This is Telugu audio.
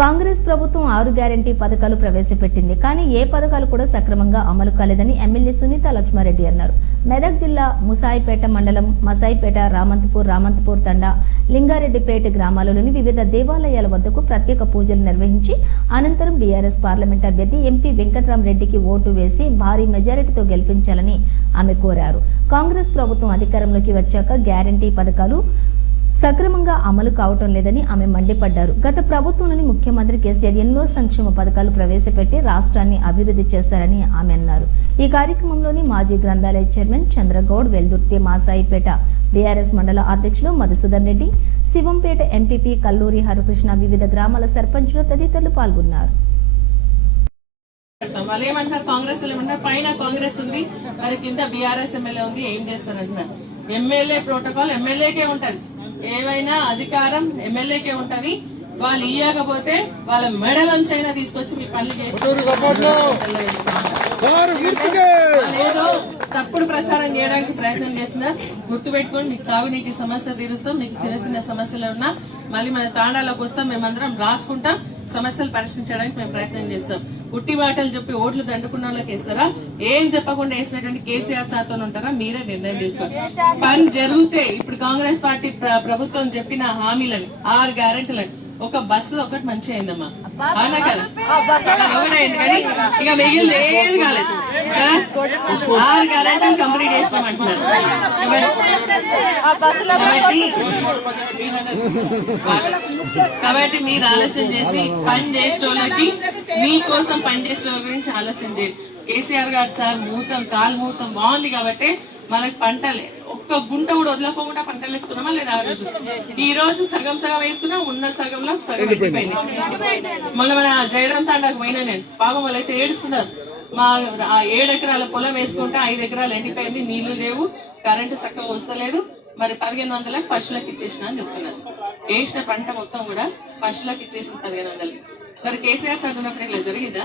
కాంగ్రెస్ ప్రభుత్వం 6 గ్యారెంటీ పథకాలు ప్రవేశపెట్టింది. కానీ ఏ పథకాలు కూడా సక్రమంగా అమలు కాలేదని ఎమ్మెల్యే సునీత లక్ష్మారెడ్డి అన్నారు. మెదక్ జిల్లా ముసాయిపేట మండలం మసాయిపేట, రామంతపూర్ తండా, లింగారెడ్డిపేట గ్రామాలలోని వివిధ దేవాలయాల వద్దకు ప్రత్యేక పూజలు నిర్వహించి అనంతరం బీఆర్ఎస్ పార్లమెంట్ అభ్యర్థి ఎంపీ వెంకట్రామరెడ్డికి ఓటు వేసి భారీ మెజారిటీతో గెలిపించాలని ఆమె కోరారు. కాంగ్రెస్ ప్రభుత్వం అధికారంలోకి వచ్చాక గ్యారెంటీ పథకాలు సక్రమంగా అమలు కావటం లేదని ఆమె మండిపడ్డారు. గత ప్రభుత్వంలోని ముఖ్యమంత్రి కేసీఆర్ ఎన్నో సంక్షేమ పథకాలు ప్రవేశపెట్టి రాష్ట్రాన్ని అభివృద్ధి చేశారని ఆమె అన్నారు. ఈ కార్యక్రమంలోని మాజీ గ్రంథాలయ చైర్మన్ చంద్రగౌడ్, వెల్దుర్తి మాసాయిపేట బీఆర్ఎస్ మండల అధ్యక్షులు మధుసూదన్ రెడ్డి, శివంపేట ఎంపీపీ కల్లూరి హరికృష్ణ, వివిధ గ్రామాల సర్పంచులు తదితరులు పాల్గొన్నారు. వాళ్ళు ఏమంటారు, కాంగ్రెస్ ఏమంటారు, పైన కాంగ్రెస్ ఉంది, మరి కింద బీఆర్ఎస్ ఎమ్మెల్యే ఉంది, ఏం చేస్తారంటున్నారు. ఎమ్మెల్యే ప్రోటోకాల్ ఎమ్మెల్యేకే ఉంటది, ఏవైనా అధికారం ఎమ్మెల్యేకే ఉంటది. వాళ్ళు ఇయ్యకపోతే వాళ్ళ మెడలోంచైనా తీసుకొచ్చి మీ పనులు చేస్తారు. ఏదో తప్పుడు ప్రచారం చేయడానికి ప్రయత్నం చేస్తున్నారు. గుర్తుపెట్టుకోండి, మీకు తాగునీటి సమస్య తీరుస్తాం. మీకు చిన్న చిన్న సమస్యలు ఉన్నా మళ్ళీ మన తాండాలోకి వస్తాం, మేమందరం రాసుకుంటాం, సమస్యలు పరిష్కరించడానికి మేము ప్రయత్నం చేస్తాం. ఉట్టి మాటలు చెప్పి ఓట్లు దండుకున్న వాళ్ళకి వేస్తారా, ఏం చెప్పకుండా వేసినటువంటి కేసీఆర్ సార్తో ఉంటారా, మీరే నిర్ణయం తీసుకోండి. పని జరిగితే ఇప్పుడు కాంగ్రెస్ పార్టీ ప్రభుత్వం చెప్పిన హామీలని 6 గ్యారెంటీలని ఒక బస్సు ఒకటి మంచిగా అయిందమ్మా, అవునా కదా, ఒకటైంది. కానీ ఇక మిగిలిన ఏది కాలేదు. 6 గ్యారెంటీలు కంప్లీట్ చేసినాం అంటున్నారు. కాబట్టి మీరు ఆలోచన చేసి పని చేసే వాళ్ళకి, మీకోసం పని చేసే వాళ్ళ గురించి ఆలోచన చేయండి. కేసీఆర్ గారు సార్ కాలు మూతం బాగుంది కాబట్టి మనకు పంటలే ఒక్క గుంట కూడా వదలకోకుండా పంటలు వేసుకున్నామా లేదా? ఈ రోజు సగం వేసుకున్నాం, ఉన్న సగంలో సగం ఎండిపోయింది. మళ్ళీ మన జయరాం తాండాకు పోయినా నేను, పాపం వాళ్ళైతే ఏడుస్తున్నారు. మా 7 ఎకరాల పొలం వేసుకుంటే 5 ఎకరాలు ఎండిపోయింది, నీళ్లు లేవు, కరెంటు చక్కగా వస్తలేదు. మరి 1500 పశువులకు ఇచ్చేసిన అని చెప్తున్నారు. వేసిన పంట మొత్తం కూడా పశువులకు ఇచ్చేసిన 1500. మరి కేసీఆర్ సార్ ఉన్నప్పుడు ఇలా జరిగిందా?